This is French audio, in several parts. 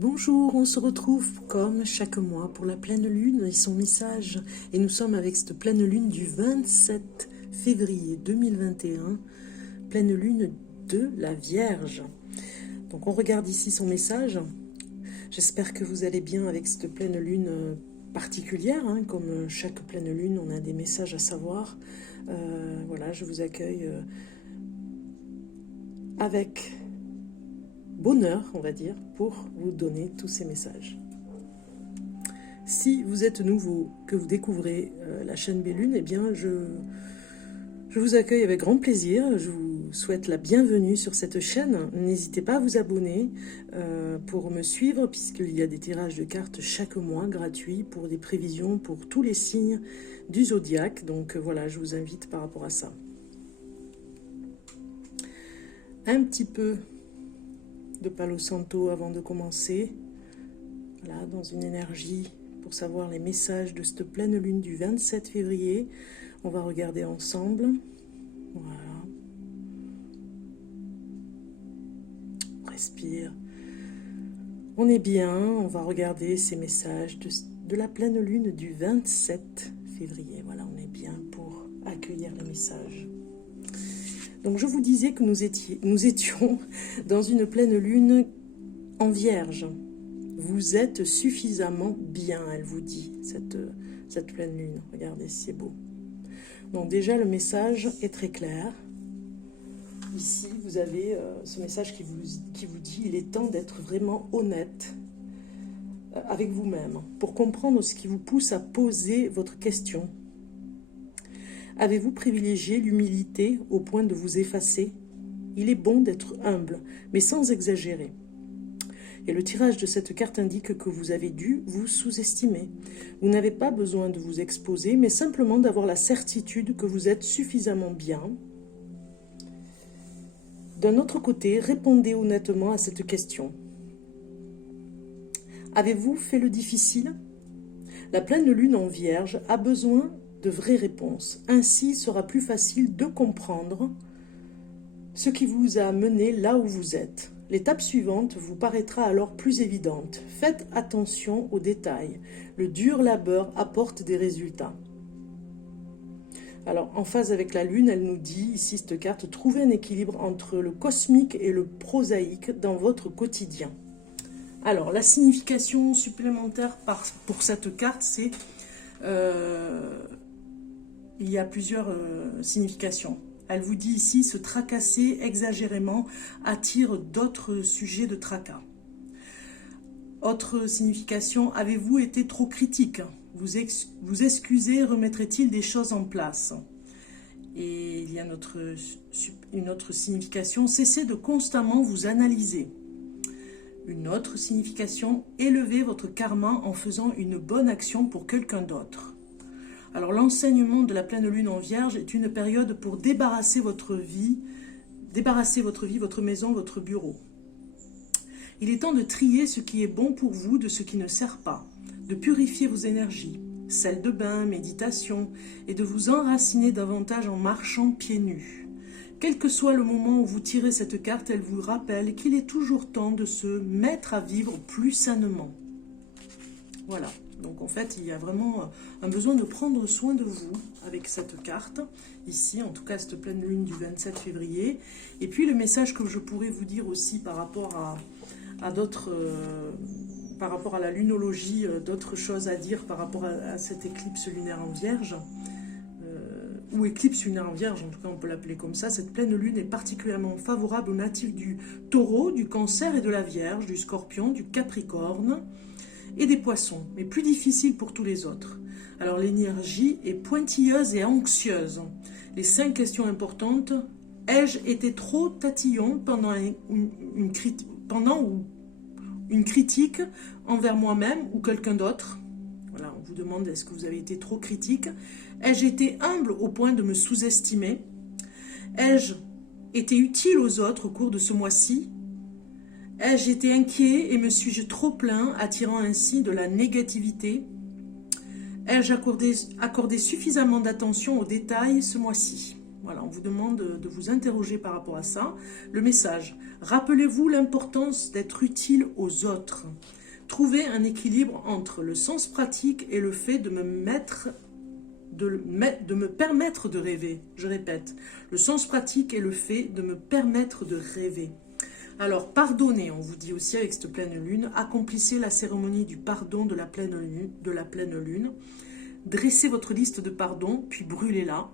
Bonjour, on se retrouve comme chaque mois pour la pleine lune et son message. Et nous sommes avec cette pleine lune du 27 février 2021, pleine lune de la Vierge. Donc on regarde ici son message. J'espère que vous allez bien avec cette pleine lune particulière. Comme chaque pleine lune, on a des messages à savoir. Voilà, je vous accueille avec bonheur, on va dire, pour vous donner tous ces messages. Si vous êtes nouveau, que vous découvrez la chaîne Bellune, eh bien je vous accueille avec grand plaisir. Je vous souhaite la bienvenue sur cette chaîne. N'hésitez pas à vous abonner pour me suivre, puisqu'il y a des tirages de cartes chaque mois gratuits pour des prévisions pour tous les signes du zodiaque. Donc voilà, je vous invite par rapport à ça. Un petit peu de Palo Santo avant de commencer. Voilà, dans une énergie pour savoir les messages de cette pleine lune du 27 février. On va regarder ensemble. Voilà. On respire. On est bien. On va regarder ces messages de la pleine lune du 27 février. Voilà, on est bien pour accueillir les messages. Donc je vous disais que nous étions dans une pleine lune en Vierge. Vous êtes suffisamment bien, elle vous dit, cette pleine lune. Regardez, c'est beau. Donc déjà, le message est très clair. Ici, vous avez ce message qui vous dit, il est temps d'être vraiment honnête avec vous-même pour comprendre ce qui vous pousse à poser votre question. Avez-vous privilégié l'humilité au point de vous effacer? Il est bon d'être humble, mais sans exagérer. Et le tirage de cette carte indique que vous avez dû vous sous-estimer. Vous n'avez pas besoin de vous exposer, mais simplement d'avoir la certitude que vous êtes suffisamment bien. D'un autre côté, répondez honnêtement à cette question. Avez-vous fait le difficile? La pleine lune en Vierge a besoin de vraies réponses. Ainsi, il sera plus facile de comprendre ce qui vous a mené là où vous êtes. L'étape suivante vous paraîtra alors plus évidente. Faites attention aux détails. Le dur labeur apporte des résultats. Alors, en phase avec la Lune, elle nous dit, ici, cette carte, trouvez un équilibre entre le cosmique et le prosaïque dans votre quotidien. Alors, la signification supplémentaire pour cette carte, c'est... il y a plusieurs significations. Elle vous dit ici, se tracasser exagérément attire d'autres sujets de tracas. Autre signification, avez-vous été trop critique? Vous excusez, remettrait-il des choses en place? Et il y a une autre signification, cessez de constamment vous analyser. Une autre signification, élevez votre karma en faisant une bonne action pour quelqu'un d'autre. Alors l'enseignement de la pleine lune en Vierge est une période pour débarrasser votre vie, votre maison, votre bureau. Il est temps de trier ce qui est bon pour vous de ce qui ne sert pas, de purifier vos énergies, celles de bain, méditation, et de vous enraciner davantage en marchant pieds nus. Quel que soit le moment où vous tirez cette carte, elle vous rappelle qu'il est toujours temps de se mettre à vivre plus sainement. Voilà. Donc en fait, il y a vraiment un besoin de prendre soin de vous avec cette carte, ici, en tout cas cette pleine lune du 27 février. Et puis le message que je pourrais vous dire aussi par rapport à d'autres, par rapport à la lunologie, d'autres choses à dire par rapport à cette éclipse lunaire en Vierge, ou éclipse lunaire en Vierge, en tout cas on peut l'appeler comme ça. Cette pleine lune est particulièrement favorable aux natifs du Taureau, du Cancer et de la Vierge, du Scorpion, du Capricorne, et des poissons, mais plus difficile pour tous les autres. Alors l'énergie est pointilleuse et anxieuse. Les 5 questions importantes. Ai-je été trop tatillon pendant une critique envers moi-même ou quelqu'un d'autre? Voilà, on vous demande, est-ce que vous avez été trop critique? Ai-je été humble au point de me sous-estimer? Ai-je été utile aux autres au cours de ce mois-ci? Ai-je été inquiet et me suis-je trop plaint, attirant ainsi de la négativité? Ai-je accordé suffisamment d'attention aux détails ce mois-ci? Voilà, on vous demande de vous interroger par rapport à ça. Le message, rappelez-vous l'importance d'être utile aux autres. Trouvez un équilibre entre le sens pratique et le fait de me permettre de rêver. Je répète, le sens pratique est le fait de me permettre de rêver. Alors, pardonnez, on vous dit aussi avec cette pleine lune, accomplissez la cérémonie du pardon de la pleine lune, dressez votre liste de pardons, puis brûlez-la.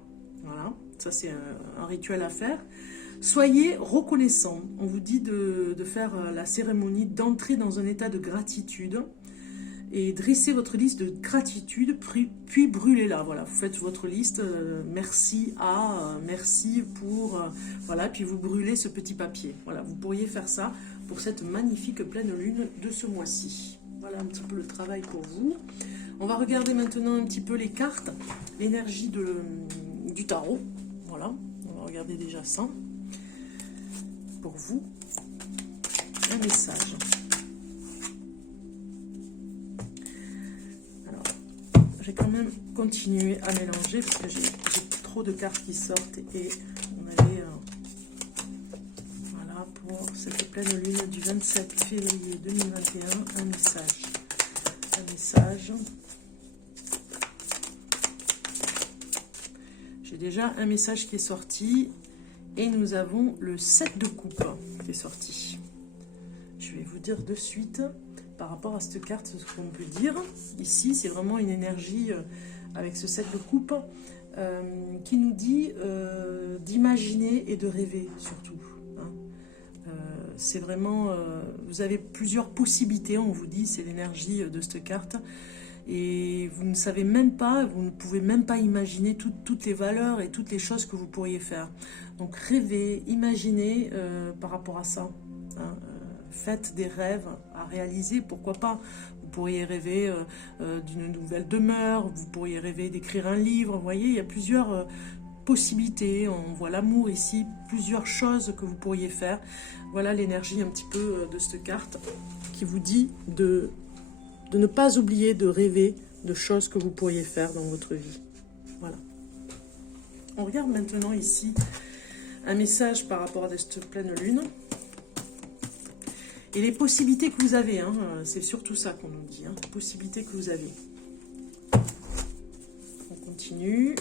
Voilà, ça c'est un rituel à faire. Soyez reconnaissant, on vous dit de faire la cérémonie, d'entrer dans un état de gratitude, et dressez votre liste de gratitude, puis brûlez-la. Voilà, vous faites votre liste, merci pour, voilà, puis vous brûlez ce petit papier. Voilà, vous pourriez faire ça pour cette magnifique pleine lune de ce mois-ci. Voilà un petit peu le travail pour vous. On va regarder maintenant un petit peu les cartes, l'énergie du tarot. Voilà, on va regarder déjà ça. Pour vous, un message. Je vais quand même continuer à mélanger parce que j'ai trop de cartes qui sortent et on allait voilà pour cette pleine lune du 27 février 2021 un message. J'ai déjà un message qui est sorti et nous avons le 7 de coupe qui est sorti. Je vais vous dire de suite. Par rapport à cette carte, ce qu'on peut dire ici, c'est vraiment une énergie avec ce 7 de coupe qui nous dit d'imaginer et de rêver surtout. Hein. C'est vraiment, vous avez plusieurs possibilités, on vous dit, c'est l'énergie de cette carte. Et vous ne savez même pas, vous ne pouvez même pas imaginer toutes les valeurs et toutes les choses que vous pourriez faire. Donc rêvez, imaginez par rapport à ça. Hein. Faites des rêves à réaliser, pourquoi pas. Vous pourriez rêver d'une nouvelle demeure, vous pourriez rêver d'écrire un livre, vous voyez, il y a plusieurs possibilités, on voit l'amour ici, plusieurs choses que vous pourriez faire. Voilà l'énergie un petit peu de cette carte qui vous dit de ne pas oublier de rêver de choses que vous pourriez faire dans votre vie. Voilà. On regarde maintenant ici un message par rapport à cette pleine lune. Et les possibilités que vous avez, hein, c'est surtout ça qu'on nous dit, hein, les possibilités que vous avez. On continue.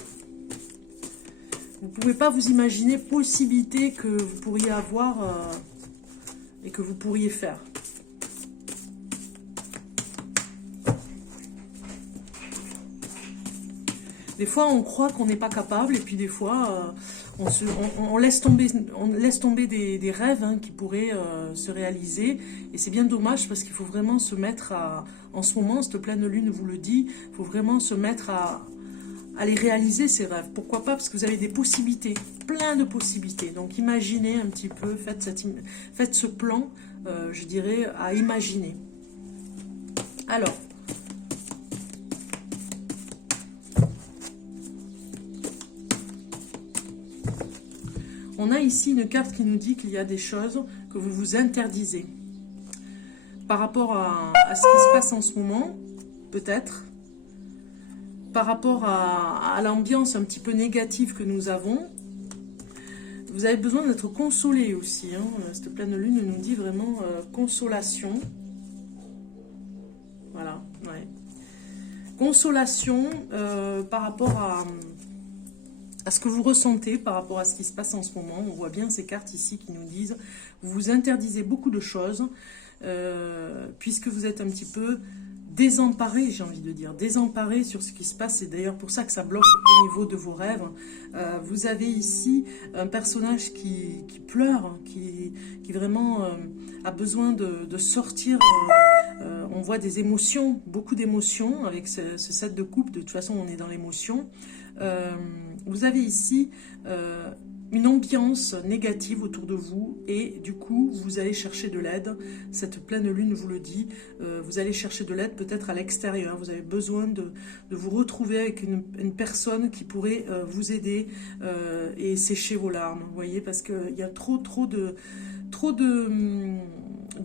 Vous ne pouvez pas vous imaginer possibilités que vous pourriez avoir et que vous pourriez faire. Des fois, on croit qu'on n'est pas capable, et puis des fois, on laisse tomber des rêves hein, qui pourraient se réaliser. Et c'est bien dommage parce qu'il faut vraiment se mettre à... En ce moment, cette pleine lune vous le dit, il faut vraiment se mettre à les réaliser, ces rêves. Pourquoi pas? Parce que vous avez des possibilités, plein de possibilités. Donc imaginez un petit peu, faites ce plan, je dirais, à imaginer. Alors... On a ici une carte qui nous dit qu'il y a des choses que vous vous interdisez. Par rapport à ce qui se passe en ce moment, peut-être. Par rapport à l'ambiance un petit peu négative que nous avons. Vous avez besoin d'être consolé aussi. Hein. Cette pleine lune nous dit vraiment consolation. Voilà, ouais. Consolation par rapport à ce que vous ressentez par rapport à ce qui se passe en ce moment. On voit bien ces cartes ici qui nous disent vous vous interdisez beaucoup de choses puisque vous êtes un petit peu désemparé, j'ai envie de dire, désemparé sur ce qui se passe. C'est d'ailleurs pour ça que ça bloque au niveau de vos rêves. Vous avez ici un personnage qui pleure, qui vraiment a besoin de sortir. On voit des émotions, beaucoup d'émotions avec ce 7 de coupe. De toute façon, on est dans l'émotion. Vous avez ici une ambiance négative autour de vous et du coup vous allez chercher de l'aide. Cette pleine lune vous le dit, vous allez chercher de l'aide peut-être à l'extérieur. Vous avez besoin de vous retrouver avec une personne qui pourrait vous aider et sécher vos larmes, vous voyez, parce qu'il y a trop de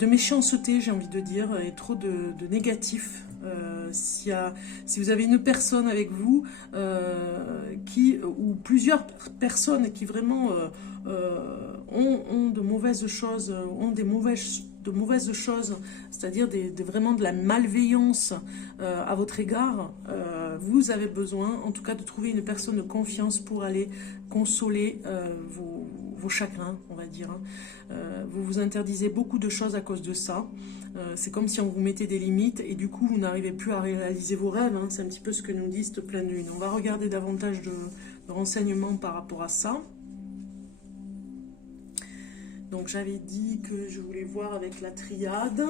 méchanceté, j'ai envie de dire, et trop de négatif Si vous avez une personne avec vous, ou plusieurs personnes qui vraiment ont de mauvaises choses, ont de mauvaises choses, c'est-à-dire vraiment de la malveillance à votre égard, vous avez besoin en tout cas de trouver une personne de confiance pour aller consoler vos chagrins, on va dire. Vous vous interdisez beaucoup de choses à cause de ça. C'est comme si on vous mettait des limites et du coup vous n'arrivez plus à réaliser vos rêves. C'est un petit peu ce que nous dit cette pleine lune. On va regarder davantage de renseignements par rapport à ça. Donc j'avais dit que je voulais voir avec la triade.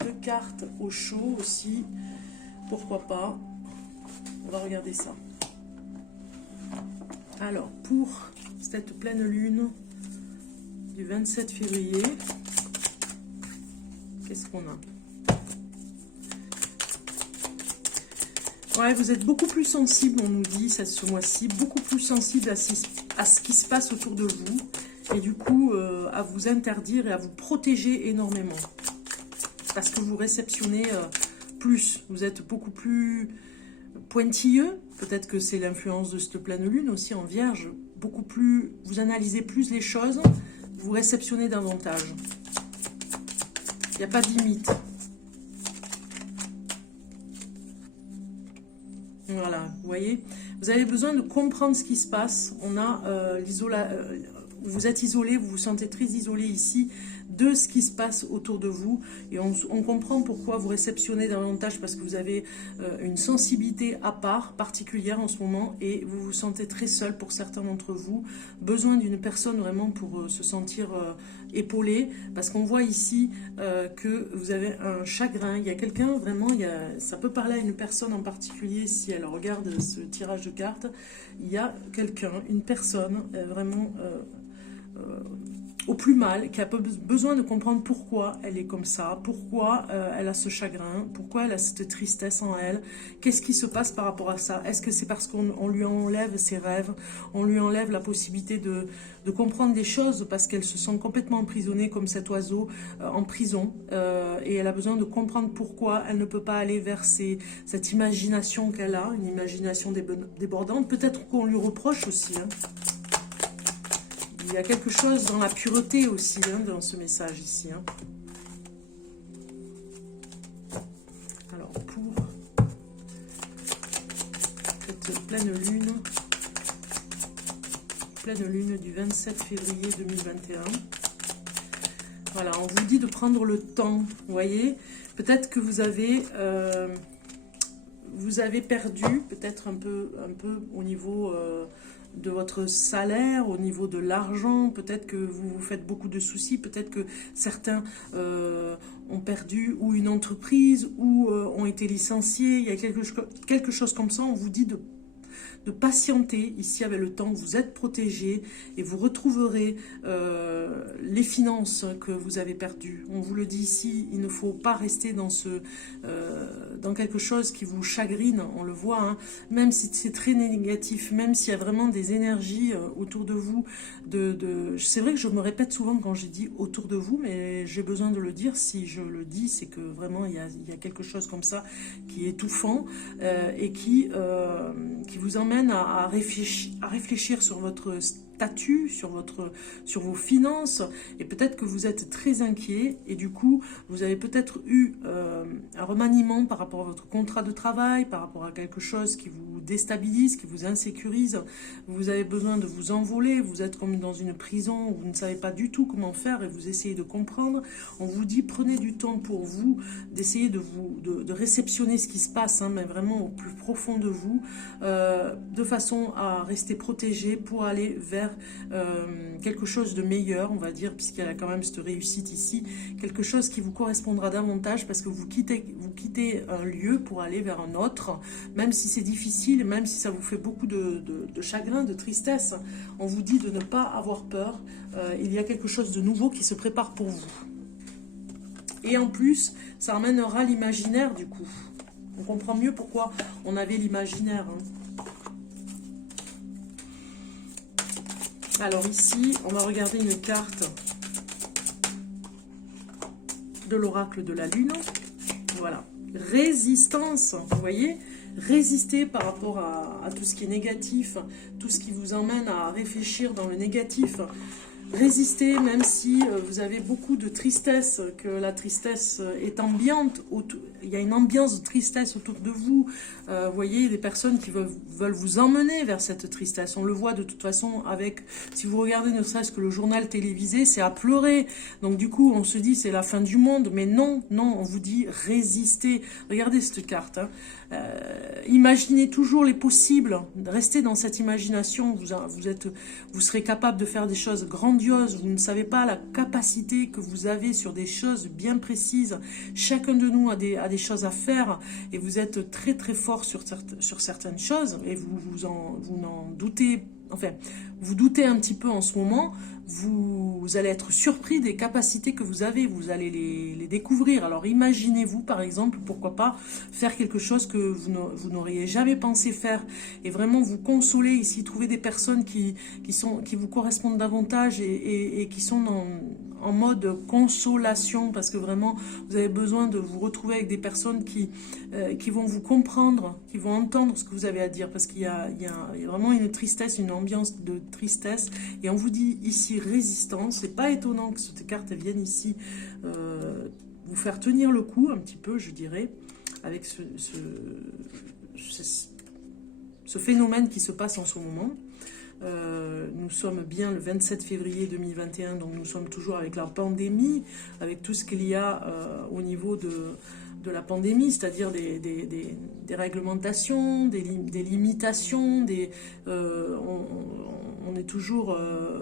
2 cartes au chaud aussi. Pourquoi pas. On va regarder ça. Alors pour cette pleine lune du 27 février, qu'est-ce qu'on a? Ouais, vous êtes beaucoup plus sensible, on nous dit, ce mois-ci, beaucoup plus sensible à ce qui se passe autour de vous, et du coup, à vous interdire et à vous protéger énormément. Parce que vous réceptionnez plus, vous êtes beaucoup plus pointilleux, peut-être que c'est l'influence de cette pleine lune aussi en Vierge, beaucoup plus, vous analysez plus les choses, vous réceptionnez davantage. Il n'y a pas de limite. Voilà, vous voyez. Vous avez besoin de comprendre ce qui se passe. On a vous êtes isolé, vous vous sentez très isolé ici de ce qui se passe autour de vous. Et on comprend pourquoi vous réceptionnez davantage, parce que vous avez une sensibilité à part, particulière en ce moment, et vous vous sentez très seul pour certains d'entre vous. Besoin d'une personne vraiment pour se sentir épaulé, parce qu'on voit ici que vous avez un chagrin. Il y a quelqu'un, vraiment, ça peut parler à une personne en particulier si elle regarde ce tirage de cartes. Il y a quelqu'un, une personne vraiment au plus mal, qui a besoin de comprendre pourquoi elle est comme ça, pourquoi elle a ce chagrin, pourquoi elle a cette tristesse en elle, qu'est-ce qui se passe par rapport à ça. Est-ce que c'est parce qu'on lui enlève ses rêves, on lui enlève la possibilité de comprendre des choses, parce qu'elle se sent complètement emprisonnée comme cet oiseau en prison, et elle a besoin de comprendre pourquoi elle ne peut pas aller vers cette imagination qu'elle a, une imagination débordante. Peut-être qu'on lui reproche aussi, Il y a quelque chose dans la pureté aussi, dans ce message ici. Alors, pour cette pleine lune du 27 février 2021, voilà, on vous dit de prendre le temps, vous voyez. Peut-être que vous avez perdu, peut-être un peu au niveau de votre salaire, au niveau de l'argent, peut-être que vous vous faites beaucoup de soucis, peut-être que certains ont perdu ou une entreprise ou ont été licenciés, il y a quelque chose comme ça. On vous dit de patienter ici avec le temps, vous êtes protégé et vous retrouverez les finances que vous avez perdues. On vous le dit ici, il ne faut pas rester dans quelque chose qui vous chagrine, on le voit, même si c'est très négatif, même s'il y a vraiment des énergies autour de vous. C'est vrai que je me répète souvent quand j'ai dit autour de vous, mais j'ai besoin de le dire. Si je le dis, c'est que vraiment il y a quelque chose comme ça qui est étouffant et qui vous emmène à réfléchir sur votre statut, sur vos finances, et peut-être que vous êtes très inquiet, et du coup vous avez peut-être eu un remaniement par rapport à votre contrat de travail, par rapport à quelque chose qui vous déstabilise, qui vous insécurise. Vous avez besoin de vous envoler, vous êtes comme dans une prison où vous ne savez pas du tout comment faire et vous essayez de comprendre. On vous dit prenez du temps pour vous, d'essayer de réceptionner ce qui se passe, mais vraiment au plus profond de vous, de façon à rester protégé pour aller vers quelque chose de meilleur, on va dire, puisqu'il y a quand même cette réussite ici, quelque chose qui vous correspondra davantage, parce que vous quittez un lieu pour aller vers un autre, même si c'est difficile, même si ça vous fait beaucoup de chagrin, de tristesse. On vous dit de ne pas avoir peur, il y a quelque chose de nouveau qui se prépare pour vous. Et en plus, ça emmènera l'imaginaire du coup. On comprend mieux pourquoi on avait l'imaginaire. Alors ici, on va regarder une carte de l'oracle de la Lune. Voilà. Résistance, vous voyez, résister par rapport à tout ce qui est négatif, tout ce qui vous emmène à réfléchir dans le négatif. Résistez même si vous avez beaucoup de tristesse, que la tristesse est ambiante, il y a une ambiance de tristesse autour de vous. Vous voyez, des personnes qui veulent vous emmener vers cette tristesse. On le voit de toute façon avec, si vous regardez ne serait-ce que le journal télévisé, c'est à pleurer. Donc du coup, on se dit c'est la fin du monde, mais non, non, on vous dit résistez. Regardez cette carte, hein. Imaginez toujours les possibles, restez dans cette imagination, vous serez capable de faire des choses grandioses, vous ne savez pas la capacité que vous avez sur des choses bien précises. Chacun de nous a des choses à faire et vous êtes très très fort sur certaines choses et vous n'en doutez, enfin, vous doutez un petit peu en ce moment. Vous allez être surpris des capacités que vous avez, vous allez les découvrir. Alors imaginez-vous par exemple, pourquoi pas faire quelque chose que vous n'auriez jamais pensé faire et vraiment vous consoler ici, trouver des personnes qui vous correspondent davantage et qui sont en mode consolation, parce que vraiment vous avez besoin de vous retrouver avec des personnes qui vont vous comprendre, qui vont entendre ce que vous avez à dire, parce qu'il y a vraiment une tristesse, une ambiance de tristesse, et on vous dit ici résistance. C'est pas étonnant que cette carte vienne ici vous faire tenir le coup un petit peu, je dirais, avec ce phénomène qui se passe en ce moment. Nous sommes bien le 27 février 2021, donc nous sommes toujours avec la pandémie, avec tout ce qu'il y a au niveau de la pandémie, c'est-à-dire des réglementations, des limitations, on est toujours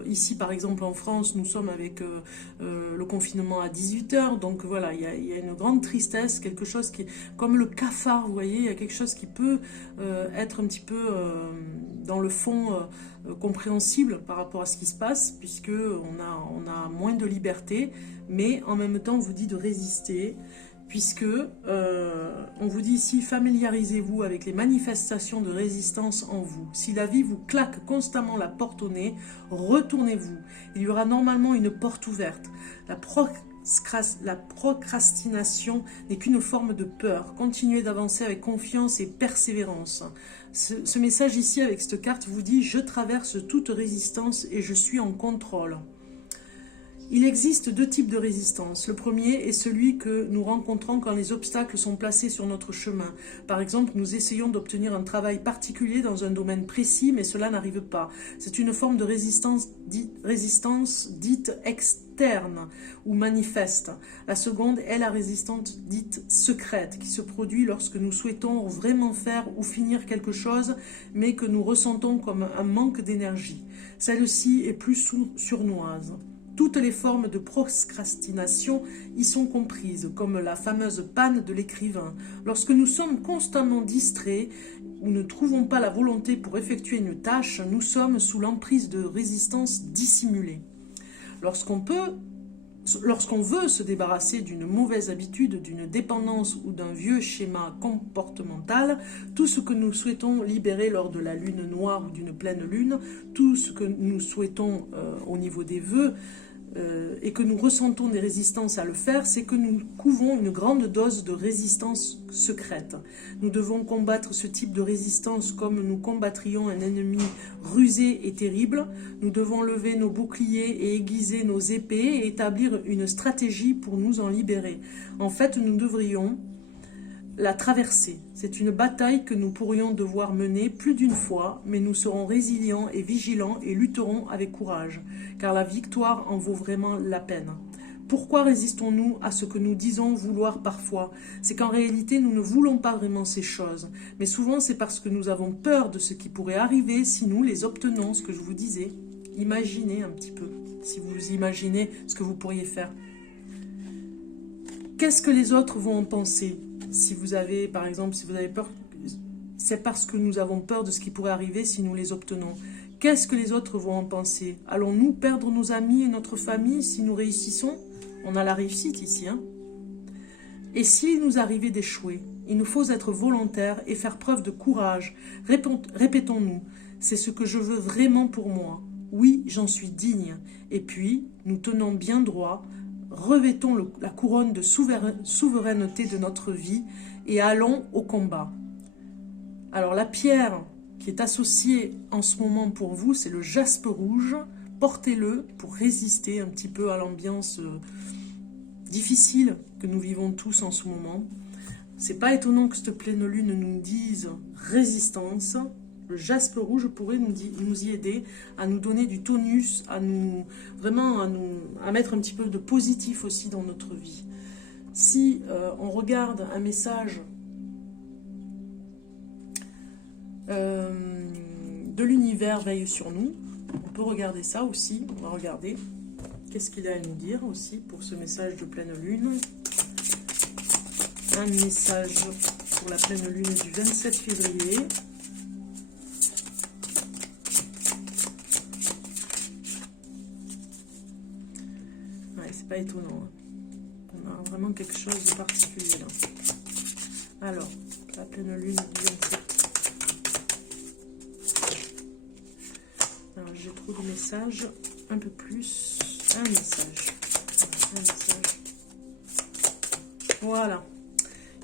ici par exemple en France, nous sommes avec le confinement à 18 h, donc voilà, il y a une grande tristesse, quelque chose qui est comme le cafard, vous voyez, il y a quelque chose qui peut être un petit peu dans le fond compréhensible par rapport à ce qui se passe, puisque on a moins de liberté, mais en même temps on vous dit de résister, puisque on vous dit ici, familiarisez-vous avec les manifestations de résistance en vous. Si la vie vous claque constamment la porte au nez, retournez-vous. Il y aura normalement une porte ouverte. La procrastination n'est qu'une forme de peur. Continuez d'avancer avec confiance et persévérance. Ce message ici avec cette carte vous dit « Je traverse toute résistance et je suis en contrôle ». Il existe deux types de résistance. Le premier est celui que nous rencontrons quand les obstacles sont placés sur notre chemin. Par exemple, nous essayons d'obtenir un travail particulier dans un domaine précis, mais cela n'arrive pas. C'est une forme de résistance dite externe ou manifeste. La seconde est la résistance dite secrète, qui se produit lorsque nous souhaitons vraiment faire ou finir quelque chose, mais que nous ressentons comme un manque d'énergie. Celle-ci est plus sournoise. Toutes les formes de procrastination y sont comprises, comme la fameuse panne de l'écrivain. Lorsque nous sommes constamment distraits ou ne trouvons pas la volonté pour effectuer une tâche, nous sommes sous l'emprise de résistance dissimulée. Lorsqu'on veut se débarrasser d'une mauvaise habitude, d'une dépendance ou d'un vieux schéma comportemental, tout ce que nous souhaitons libérer lors de la lune noire ou d'une pleine lune, tout ce que nous souhaitons au niveau des vœux, et que nous ressentons des résistances à le faire, c'est que nous couvons une grande dose de résistance secrète. Nous devons combattre ce type de résistance comme nous combattrions un ennemi rusé et terrible. Nous devons lever nos boucliers et aiguiser nos épées et établir une stratégie pour nous en libérer. En fait, nous devrions la traverser. C'est une bataille que nous pourrions devoir mener plus d'une fois, mais nous serons résilients et vigilants et lutterons avec courage, car la victoire en vaut vraiment la peine. Pourquoi résistons-nous à ce que nous disons vouloir parfois? C'est qu'en réalité, nous ne voulons pas vraiment ces choses, mais souvent c'est parce que nous avons peur de ce qui pourrait arriver si nous les obtenons, ce que je vous disais. Imaginez un petit peu, si vous imaginez ce que vous pourriez faire. Qu'est-ce que les autres vont en penser? Si vous avez, par exemple, si vous avez peur, c'est parce que nous avons peur de ce qui pourrait arriver si nous les obtenons. Qu'est-ce que les autres vont en penser? Allons-nous perdre nos amis et notre famille si nous réussissons? On a la réussite ici, hein? Et s'il nous arrivait d'échouer? Il nous faut être volontaires et faire preuve de courage. Répétons-nous, c'est ce que je veux vraiment pour moi. Oui, j'en suis digne. Et puis, nous tenons bien droit, revêtons la couronne de souveraineté de notre vie et allons au combat. Alors la pierre qui est associée en ce moment pour vous, c'est le jaspe rouge. Portez-le pour résister un petit peu à l'ambiance difficile que nous vivons tous en ce moment. C'est pas étonnant que cette pleine lune nous dise résistance. Le jaspe rouge pourrait nous y aider, à nous donner du tonus, à mettre un petit peu de positif aussi dans notre vie. Si on regarde un message de l'univers veille sur nous, on peut regarder ça aussi. On va regarder qu'est-ce qu'il a à nous dire aussi pour ce message de pleine lune. Un message pour la pleine lune du 27 février. Ouais, c'est pas étonnant. On a vraiment quelque chose de particulier là. Alors, la pleine lune du 27. Alors, j'ai trop de messages. Un peu plus. Un message. Voilà.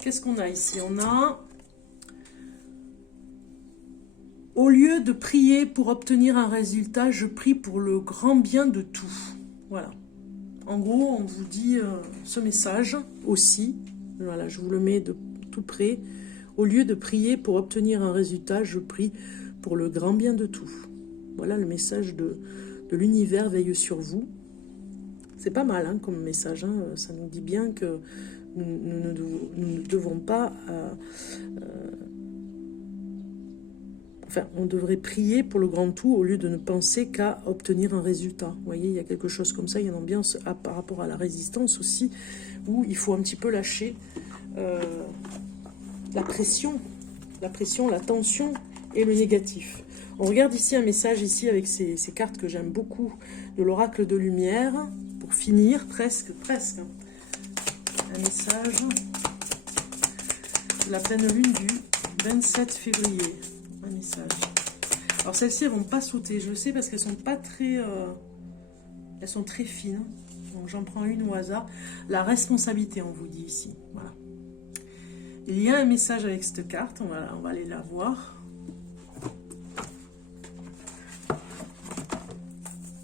Qu'est-ce qu'on a ici? On a, au lieu de prier pour obtenir un résultat, je prie pour le grand bien de tout. Voilà. En gros, on vous dit ce message aussi. Voilà, je vous le mets de tout près. Au lieu de prier pour obtenir un résultat, je prie pour le grand bien de tout. Voilà le message de l'univers veille sur vous. C'est pas mal comme message. Ça nous dit bien que nous ne devons pas... enfin, on devrait prier pour le grand tout au lieu de ne penser qu'à obtenir un résultat. Vous voyez, il y a quelque chose comme ça. Il y a une ambiance par rapport à la résistance aussi, où il faut un petit peu lâcher la pression, la tension et le négatif. On regarde ici un message ici avec ces cartes que j'aime beaucoup, de l'oracle de lumière, pour finir, presque. Un message de la pleine lune du 27 février. Un message. Alors celles-ci, elles vont pas sauter, je le sais, parce qu'elles sont pas très... elles sont très fines. Donc j'en prends une au hasard. La responsabilité, on vous dit ici. Voilà. Il y a un message avec cette carte, on va aller la voir.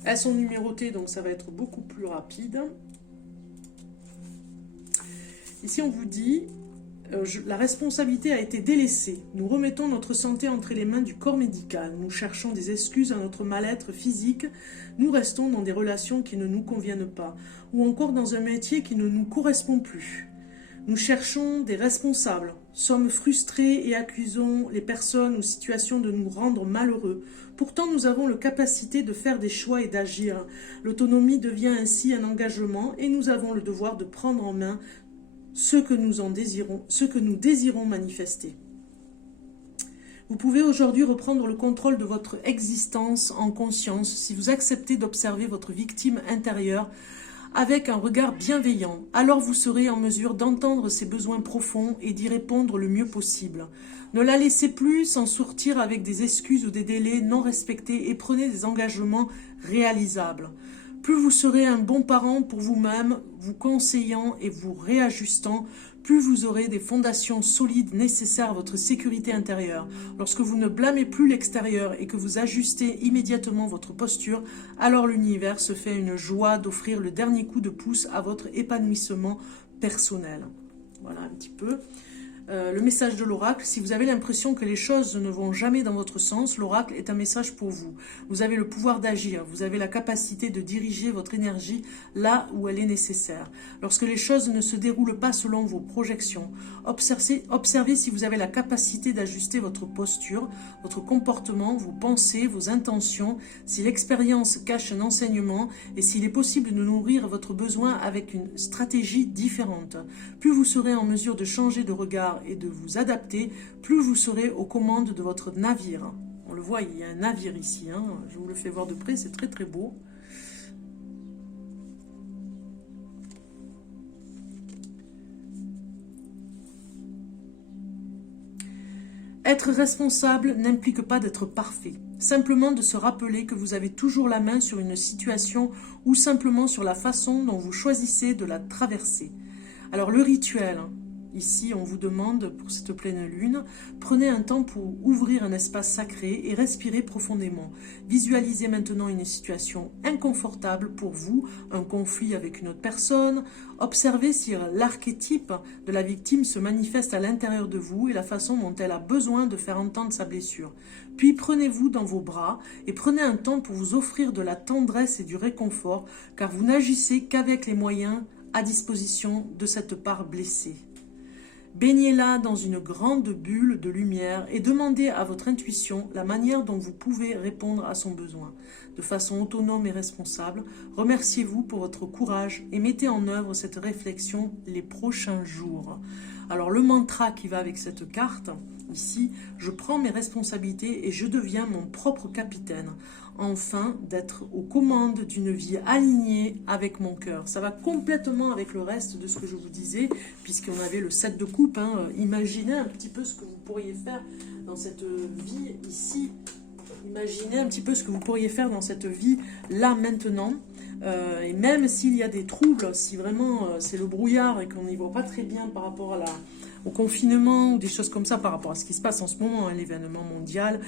Elles sont numérotées, donc ça va être beaucoup plus rapide. Ici, on vous dit, la responsabilité a été délaissée. Nous remettons notre santé entre les mains du corps médical. Nous cherchons des excuses à notre mal-être physique. Nous restons dans des relations qui ne nous conviennent pas, ou encore dans un métier qui ne nous correspond plus. Nous cherchons des responsables, sommes frustrés et accusons les personnes ou situations de nous rendre malheureux. Pourtant, nous avons la capacité de faire des choix et d'agir. L'autonomie devient ainsi un engagement et nous avons le devoir de prendre en main ce que nous désirons manifester. Vous pouvez aujourd'hui reprendre le contrôle de votre existence en conscience si vous acceptez d'observer votre victime intérieure avec un regard bienveillant. Alors vous serez en mesure d'entendre ses besoins profonds et d'y répondre le mieux possible. Ne la laissez plus s'en sortir avec des excuses ou des délais non respectés et prenez des engagements réalisables. Plus vous serez un bon parent pour vous-même, vous conseillant et vous réajustant, plus vous aurez des fondations solides nécessaires à votre sécurité intérieure. Lorsque vous ne blâmez plus l'extérieur et que vous ajustez immédiatement votre posture, alors l'univers se fait une joie d'offrir le dernier coup de pouce à votre épanouissement personnel. Voilà un petit peu. Le message de l'oracle, si vous avez l'impression que les choses ne vont jamais dans votre sens, l'oracle est un message pour vous. Vous avez le pouvoir d'agir, vous avez la capacité de diriger votre énergie là où elle est nécessaire. Lorsque les choses ne se déroulent pas selon vos projections, observez si vous avez la capacité d'ajuster votre posture, votre comportement, vos pensées, vos intentions, si l'expérience cache un enseignement et s'il est possible de nourrir votre besoin avec une stratégie différente. Plus vous serez en mesure de changer de regard et de vous adapter, plus vous serez aux commandes de votre navire. On le voit, il y a un navire ici, je vous le fais voir de près, c'est très très beau. Être responsable n'implique pas d'être parfait. Simplement de se rappeler que vous avez toujours la main sur une situation ou simplement sur la façon dont vous choisissez de la traverser. Alors le rituel, ici on vous demande pour cette pleine lune, prenez un temps pour ouvrir un espace sacré et respirer profondément. Visualisez maintenant une situation inconfortable pour vous, un conflit avec une autre personne. Observez si l'archétype de la victime se manifeste à l'intérieur de vous et la façon dont elle a besoin de faire entendre sa blessure. Puis prenez-vous dans vos bras et prenez un temps pour vous offrir de la tendresse et du réconfort, car vous n'agissez qu'avec les moyens à disposition de cette part blessée. Baignez-la dans une grande bulle de lumière et demandez à votre intuition la manière dont vous pouvez répondre à son besoin. De façon autonome et responsable, remerciez-vous pour votre courage et mettez en œuvre cette réflexion les prochains jours. Alors le mantra qui va avec cette carte, ici, je prends mes responsabilités et je deviens mon propre capitaine. Enfin, d'être aux commandes d'une vie alignée avec mon cœur. Ça va complètement avec le reste de ce que je vous disais, puisqu'on avait le 7 de coupe. Imaginez un petit peu ce que vous pourriez faire dans cette vie ici. Imaginez un petit peu ce que vous pourriez faire dans cette vie là maintenant. Et même s'il y a des troubles, si vraiment c'est le brouillard et qu'on n'y voit pas très bien par rapport au confinement ou des choses comme ça, par rapport à ce qui se passe en ce moment, l'événement mondial,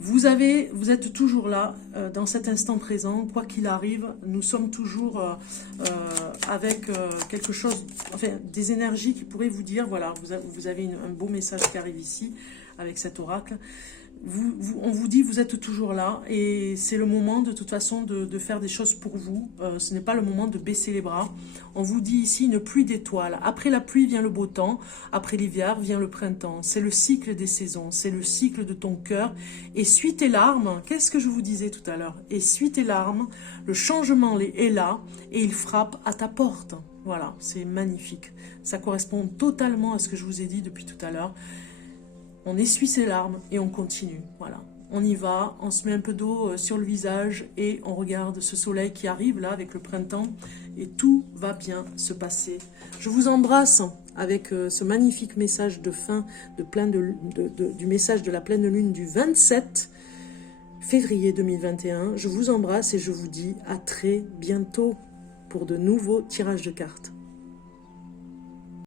vous êtes toujours là, dans cet instant présent, quoi qu'il arrive, nous sommes toujours avec quelque chose, enfin des énergies qui pourraient vous dire, voilà, vous avez un beau message qui arrive ici, avec cet oracle. On vous dit, vous êtes toujours là, et c'est le moment de toute façon de faire des choses pour vous. Ce n'est pas le moment de baisser les bras. On vous dit ici une pluie d'étoiles. Après la pluie vient le beau temps, après l'hiver vient le printemps. C'est le cycle des saisons, c'est le cycle de ton cœur. Essuie tes larmes, qu'est-ce que je vous disais tout à l'heure? Essuie tes larmes, le changement est là, et il frappe à ta porte. Voilà, c'est magnifique. Ça correspond totalement à ce que je vous ai dit depuis tout à l'heure. On essuie ses larmes et on continue, voilà. On y va, on se met un peu d'eau sur le visage et on regarde ce soleil qui arrive là avec le printemps et tout va bien se passer. Je vous embrasse avec ce magnifique message de fin du message de la pleine lune du 27 février 2021. Je vous embrasse et je vous dis à très bientôt pour de nouveaux tirages de cartes.